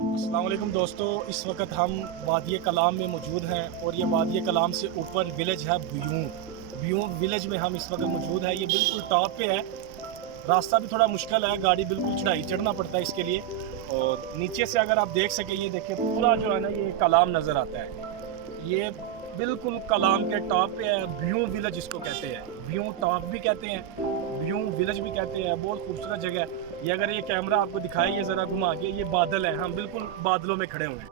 अस्सलाम वालेकुम दोस्तों, इस वक्त हम वादी कलाम में मौजूद हैं और ये वादी कलाम से ऊपर विलेज है ब्यूं। ब्यूं विलेज में हम इस वक्त मौजूद है। ये बिल्कुल टॉप पे है। रास्ता भी थोड़ा मुश्किल है, गाड़ी बिल्कुल चढ़ाई चढ़ना पड़ता है इसके लिए। और नीचे से अगर आप देख सकें, ये देखिए पूरा जो है ना, ये कलाम नज़र आता है। ये बिल्कुल कलाम के टॉप पे है। ब्यूं विलेज इसको कहते हैं, ब्यूं टॉप भी कहते हैं, ब्यूं विलेज भी कहते हैं। बहुत खूबसूरत जगह है ये। अगर ये कैमरा आपको दिखाए, ये ज़रा घुमा के, ये बादल है, हम बिल्कुल बादलों में खड़े हुए हैं।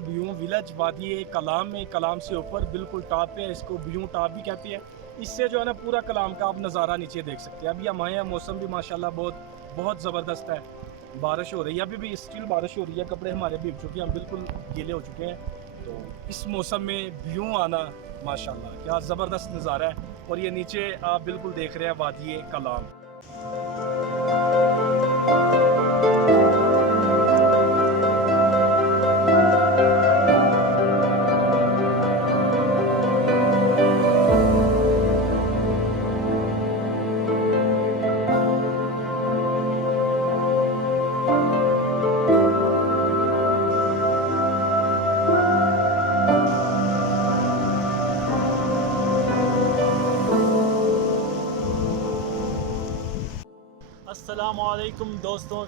ब्यूं विलेज वादी कलाम में, कलाम से ऊपर बिल्कुल टॉप पे है। इसको ब्यूं टॉप भी कहते हैं। इससे जो है ना, पूरा कलाम का आप नज़ारा नीचे देख सकते हैं। अभी हम आए हैं, मौसम भी माशाल्लाह बहुत बहुत ज़बरदस्त है। बारिश हो रही है, अभी भी स्टिल बारिश हो रही है। कपड़े हमारे भीग चुके हैं, हम बिल्कुल गीले हो चुके हैं। तो इस मौसम में ब्यूं आना माशाल्लाह क्या ज़बरदस्त नज़ारा है। और ये नीचे आप बिल्कुल देख रहे हैं वादी कलाम। अस्सलामु अलैकुम दोस्तों।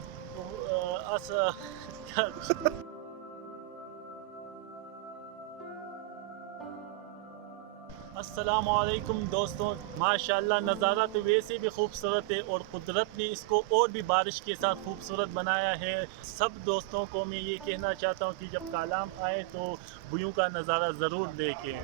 अस्सलामु अलैकुम दोस्तों। माशाल्लाह नज़ारा तो वैसे भी खूबसूरत है और कुदरत ने इसको और भी बारिश के साथ खूबसूरत बनाया है। सब दोस्तों को मैं ये कहना चाहता हूँ कि जब कालाम आए तो ब्यूं का नज़ारा ज़रूर देखें।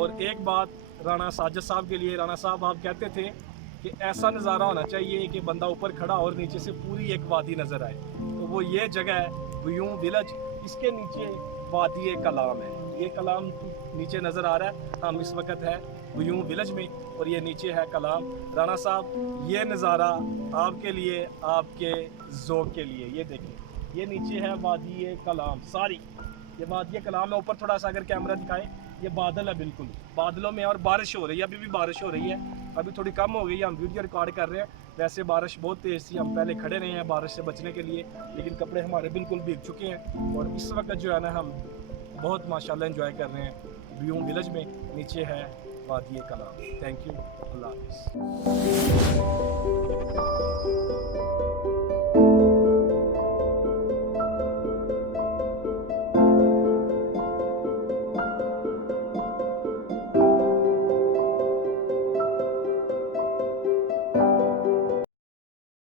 और एक बात राणा साजिद साहब के लिए, राणा साहब आप कहते थे कि ऐसा नज़ारा होना चाहिए कि बंदा ऊपर खड़ा और नीचे से पूरी एक वादी नज़र आए। तो वो ये जगह है ब्यूं विलेज। इसके नीचे वादी कलाम है। ये कलाम नीचे नज़र आ रहा है। हम इस वक्त है ब्यूं विलेज में और ये नीचे है कलाम। राणा साहब, ये नज़ारा आपके लिए, आपके ज़ौक़ के लिए, ये देखें, ये नीचे है वादी कलाम सारी। ये वादी कलाम है। ऊपर थोड़ा सा अगर कैमरा दिखाए, ये बादल है, बिल्कुल बादलों में, और बारिश हो रही है। अभी भी बारिश हो रही है, अभी थोड़ी कम हो गई है। हम वीडियो रिकॉर्ड कर रहे हैं। वैसे बारिश बहुत तेज़ थी, हम पहले खड़े रहे हैं बारिश से बचने के लिए, लेकिन कपड़े हमारे बिल्कुल भीग चुके हैं। और इस वक्त जो है ना, हम बहुत माशाल्लाह एंजॉय कर रहे हैं ब्यूं विलेज में। नीचे है वादी कलाम। थैंक यू, अल्लाह हाफिज़।